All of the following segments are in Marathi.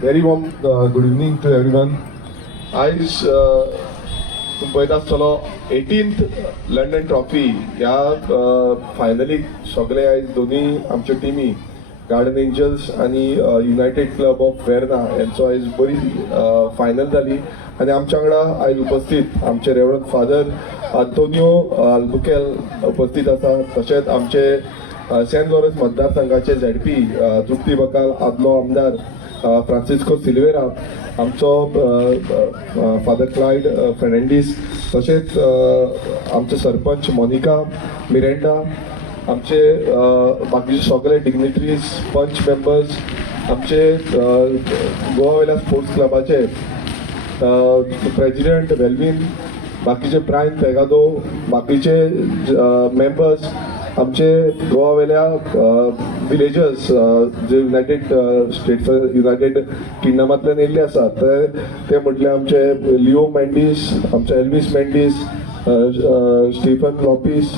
Very warm good evening to everyone. आयज तुम्ही पळयता आसतलो 18th लंडन ट्रॉफी ह्या फायनलीक सगळे आयज दोन्ही आमच्यो टिमी गार्डन एंजल्स आणि युनायटेड क्लब ऑफ वेर्ना यांचो आयज बरी फायनल जाली आणि आमच्या वांगडा आयज उपस्थित आमचे रेवरंड फादर आंतोनियो आल्बुकेल उपस्थित आसा. तशेंच आमचे सेंट लॉरेन्स मतदारसंघाचे झेडपी तृप्ती बकाल, आदलो आमदार फ्रांसिस्को सिल्वेरा, आमचो फादर क्लायड फेर्नांडीस, तशेंच आमचे सरपंच मोनिका मिरेंडा, आमचे बाकीचे सगळे डिग्निटरीज, पंच मेंबर्स, आमचे गोवा वयल्या स्पोर्ट्स क्लबाचे प्रेसिडेंट वेल्विन, बाकीचे प्रायम पेगादो, बाकीचे मेंबर्स, आमचे गोवा वयल्या विलेजर्स जे युनायटेड स्टेट्स युनायटेड किंगडमांतल्यान येयल्ले आसा ते म्हटल्यार आमचे लिओ मेंडीस, आमचे Elvis Mendes, Stephen Lopes,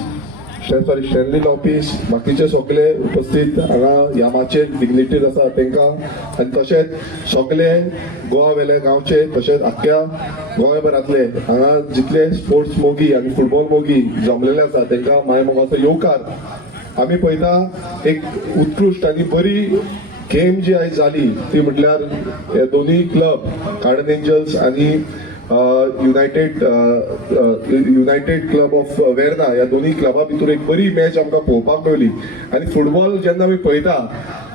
Stanley Lopes, बाकीचे सगळे उपस्थित हांगा ह्या माचेर डिग्निटीज आसा तांकां, आनी तशेंच सगळे गोवा वेले गांवचे तशेंच आख्ख्या गोंयभरांतले हांगा जितले स्पोर्ट्स मोगी आनी फुटबॉल मोगी जमलेले आसा तांकां माय मोगाचो येवकार. आमी पळयता एक उत्कृश्ट आनी बरी गेम जी आयज जाली ती म्हटल्यार हे दोनूय क्लब गार्डन एंजल्स आनी युनायटेड क्लब ऑफ वेर्ना ह्या दोन्ही क्लबा भितर एक बरी मॅच आमकां पळोवपाक मेळ्ली. आनी फुटबॉल जेन्ना आमी पळयता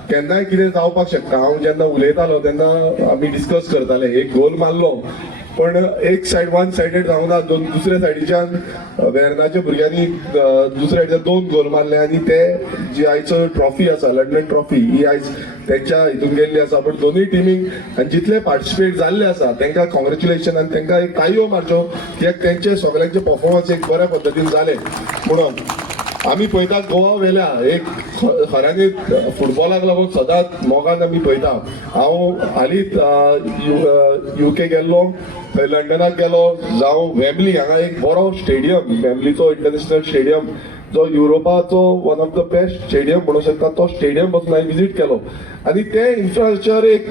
केन्नाय कितें जावपाक शकता. हांव जेन्ना उलयतालो तेन्ना आमी डिस्कस करताले, एक गोल मारलो पण एक सायड वन सायडेड जावना, दुसऱ्या सायडीच्यान वेर्नाच्या भुरग्यांनी दुसऱ्या सायडीच्यान 2 गोल मारले आनी ते जी आयचो ट्रॉफी आसा लंडन ट्रॉफी ही आयज त्यांच्या हितून गेल्ली आसा. पण दोनूय टिमीक आनी जितले पार्टिसिपेट जाल्ले आसा तांकां कॉंग्रेच्युलेशन आनी तांकां एक ताळयो मारच्यो कित्याक तेंचे सगळ्यांचे परफॉर्मन्स एक बऱ्या पद्दतीन जाले. म्हणून आमी पळयता गोवा वेल्या एक खऱ्यांनी फुटबॉलाक लागून सदांच मोगान आमी पळयता. हांव हालींच UK गेल्लो, थंय लंडनाक गेलो, जावं वेम्बली हांगा एक बरो स्टेडियम, वेम्बलीचो इंटरनॅशनल स्टेडियम जो युरोपाचो one of the best stadium म्हणू शकता, तो स्टेडियम पासून हांवें विजीट केलो आनी ते इन्फ्रास्ट्रक्चर एक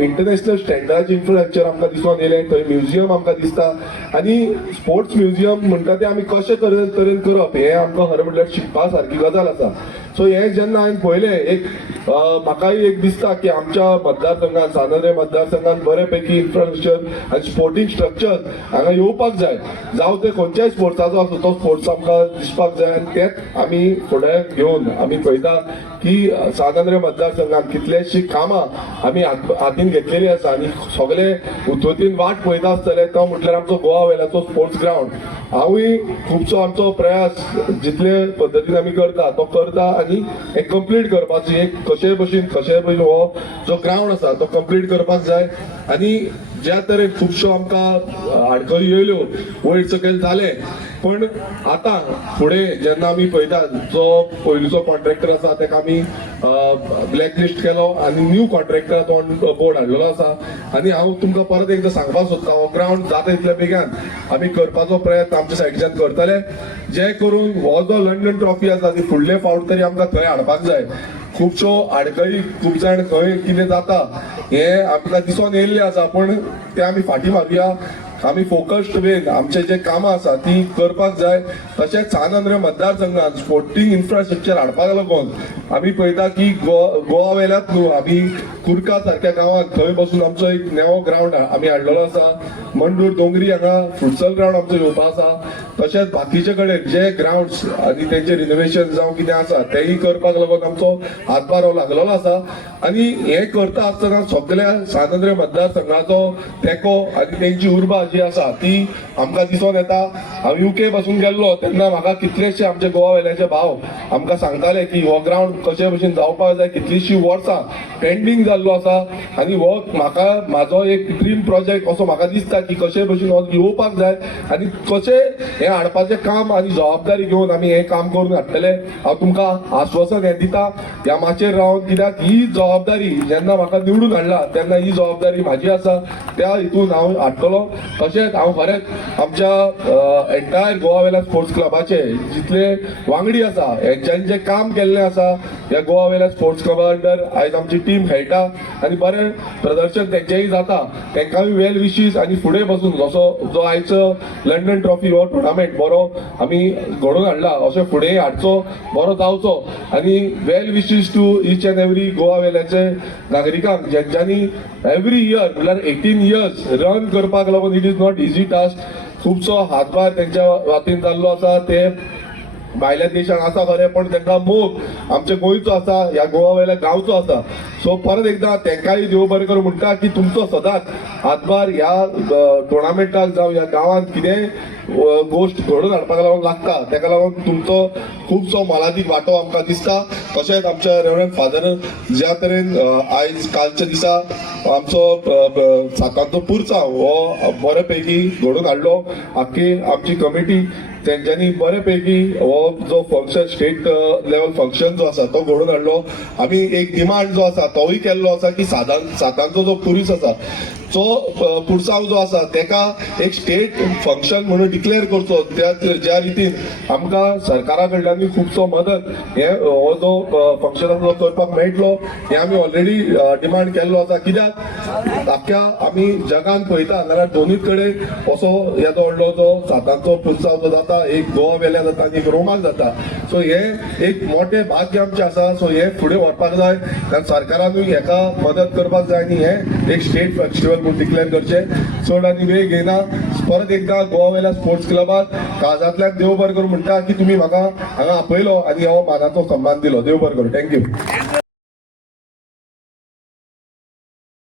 इंटरनॅशनल स्टँडर्डाचें इन्फ्रास्ट्रक्चर आमकां दिसून येयलें. थंय म्युजियम आमकां दिसता आनी स्पोर्ट्स म्युजियम म्हणटा ते आमी कशे तरेन करप हें आमकां खरें म्हटल्यार शिकपा सारकी गजाल आसा. सो हें जेन्ना हांवें पळयलें एक म्हाकाय एक दिसता की आमच्या मतदारसंघात सानंद्रे मतदारसंघात बरे पैकी इन्फ्रास्ट्रक्चर आनी स्पोर्टिंग स्ट्रक्चर हांगा येवपाक जाय. जावं ते खंयच्याय स्पोर्ट्साचो आसूं तो स्पोर्ट्स आमकां दिसपाक जाय आनी तेच आमी फुडें घेवन आमी पळयता की सानंद्रे मतदारसंघात कितलेशीं कामां आमी हातीन घेतलेलीं आसा आनी सगळे उजवतीन वाट पळयता आसतले तो म्हटल्यार आमचो गोवा वेल्याचो स्पोर्ट्स ग्रावंड. हांवूय खुबसो आमचो प्रयास जितले पद्दतीन आमी करता तो करता आनी एक कंप्लीट करपाची एक कशे भशेन हो जो ग्रावंड आसा तो कंप्लीट करपाक जाय. आनी ज्या तरेन खुबश्यो आमकां आडखळी येयल्यो वयर सकयल जाले पण आतां फुडें जेन्ना आमी पळयता जो पयलींचो कॉन्ट्रॅक्टर आसा ताका आमी ब्लॅकलिस्ट केलो आनी न्यू कॉन्ट्रॅक्टर ऑन बोर्ड हाडलेलो आसा. आनी हांव तुमकां परत एकदां सांगपाक सोदता हो ग्रावंड जाता तितल्या बेगान आमी करपाचो प्रयत्न आमच्या सायडीच्यान करतले जे करून हो जो लंडन ट्रॉफी आसा ती फुडले फावट तरी आमकां थंय हाडपाक जाय. खुबश्यो आडखळी खूब जाण खंय कितें जाता हें आमकां दिसून येयल्लें आसा पण ते आमी फाटीं मारुया. आमी फोकस्ड वेन आमचे जे कामां आसा ती करपाक जाय. तशेंच सानंद्रे मतदारसंघात स्पोर्टिंग इन्फ्रास्ट्रक्चर हाडपाक लागून आमी पळयता की गोवा वेल्यात न्हू आमी कुडका सारक्या गांवांत थंय बसून आमचो एक नेवो ग्रावंड आमी हाडलेलो आसा. मंडूर दोंगरी हांगा फुटसल ग्रावंड आमचो येवपा आसा. तशेंच बाकीचे कडेन जे ग्रावंड्स आनी तेंचे रिनोवेशन जावं कितें आसा तेंय करपाक लागून आमचो हातभार हो लागलेलो आसा. आनी हें करता आसतना सगळ्या सानंद्रे मतदारसंघाचो तेंको आनी तेंची उर्बा जी आसा ती आमकां दिसून येता. हांव UK पासून गेल्लो तेन्ना म्हाका कितलेशे आमचे गोवा वेल्याचे भाव आमकां सांगताले की हो ग्रावंड कशे भशेन जावपाक जाय, कितलींशीं वर्सां पेंडींग जाल्लो आसा आनी हो म्हाका म्हाजो एक ड्रीम प्रोजेक्ट असो म्हाका दिसता की कशे भशेन हो येवपाक जाय आनी कशें हें हाडपाचें काम आनी जबाबदारी घेवन आमी हें काम करून हाडटले. हांव तुमकां आश्वासन हें दिता ह्या माचेर रावन कित्याक ही जबाबदारी जेन्ना म्हाका निवडून हाडला तेन्ना ही जबाबदारी म्हाजी आसा, त्या हितून हांव हाडटलो. तशेंच हांव खरेंच आमच्या एंटायर गोवा वेला स्पोर्ट्स क्लबाचे जितले वांगडी आसा हेंच्यांनी जें काम केल्लें आसा ह्या गोवा वेला स्पोर्ट्स क्लबा अंडर आयज आमची टीम खेळटा आनी बरें प्रदर्शन तेंचेंय जाता, तेंकांय वेल विशीस आनी फुडें बसून जसो जो आयचो लंडन ट्रॉफी हो टुर्नामेंट बरो आमी घडोवन हाडला अशें फुडेंय हाडचो, बरो जावचो. आनी well wishes to each and every Goa वेल्याचे नागरिकांक जेंच्यांनी एवरी इयर म्हणल्यार 18 इयर्स रन करपाक लागून it is not easy task. खुबसो हातभार तेंच्या वातीन जाल्लो आसा. ते भायल्या देशांत आसा खरें पण तांकां मोग आमच्या गोंयचो आसा, ह्या गोवा वेल्या गांवचो आसा. सो परत एकदां तेंकांय देव बरें करूं म्हणटा की तुमचो सदांच हातभार ह्या टुर्नामेंटाक जावं ह्या गांवांत कितेंय गोश्ट घडोवन हाडपाक लागून लागता तेका लागून तुमचो खुबसो मोलादीक वांटो आमकां दिसता. तशेंच आमच्या रेवरंड फादर ज्या तरेन आयज कालच्या दिसा आमचो सातांचो पुरसांव हो बरे पैकी घडोवन हाडलो, आख्खी आमची कमिटी तेंच्यांनी बरे पैकी हो जो फंक्शन स्टेट लेवल फंक्शन जो आसा तो घडोवन हाडलो. आमी एक डिमांड जो आसा तोय केल्लो आसा की सातांचो जो पुरीस आसा तो पुरसांव जो आसा तेका एक स्टेट फंक्शन म्हणून डिक्लेअर करचो. ज्या रितीन आमकां सरकारा कडल्यानूय खुबसो मदत हे हो जो फंक्शन आसा तो करपाक मेळटलो हे आमी ऑलरेडी डिमांड केल्लो आसा. कित्याक आख्ख्या आमी जगान पळयता नाल्यार दोनूय कडेन असो येदो व्हडलो जो सातांचो पुरसांव जो जाता एक गोवा वेल्या जाता आनी एक रोमाक जाता. सो हे एक मोठे भाग्य आमचें आसा. सो हे फुडें व्हरपाक जाय कारण सरकारानूय हेका मदत करपाक जाय आनी हे एक स्टेट फेस्टिवल म्हणून डिक्लेअर करचें. चड आनी वेळ घेयना, परत एकदां गोवा वेल्या स्पोर्ट्स क्लबाक काळजांतल्यान देव बरें करूं म्हणटा की तुमी म्हाका हांगा आपयलो आनी हो मानाचो सन्मान दिलो. देव बरें करूं. थँक्यू.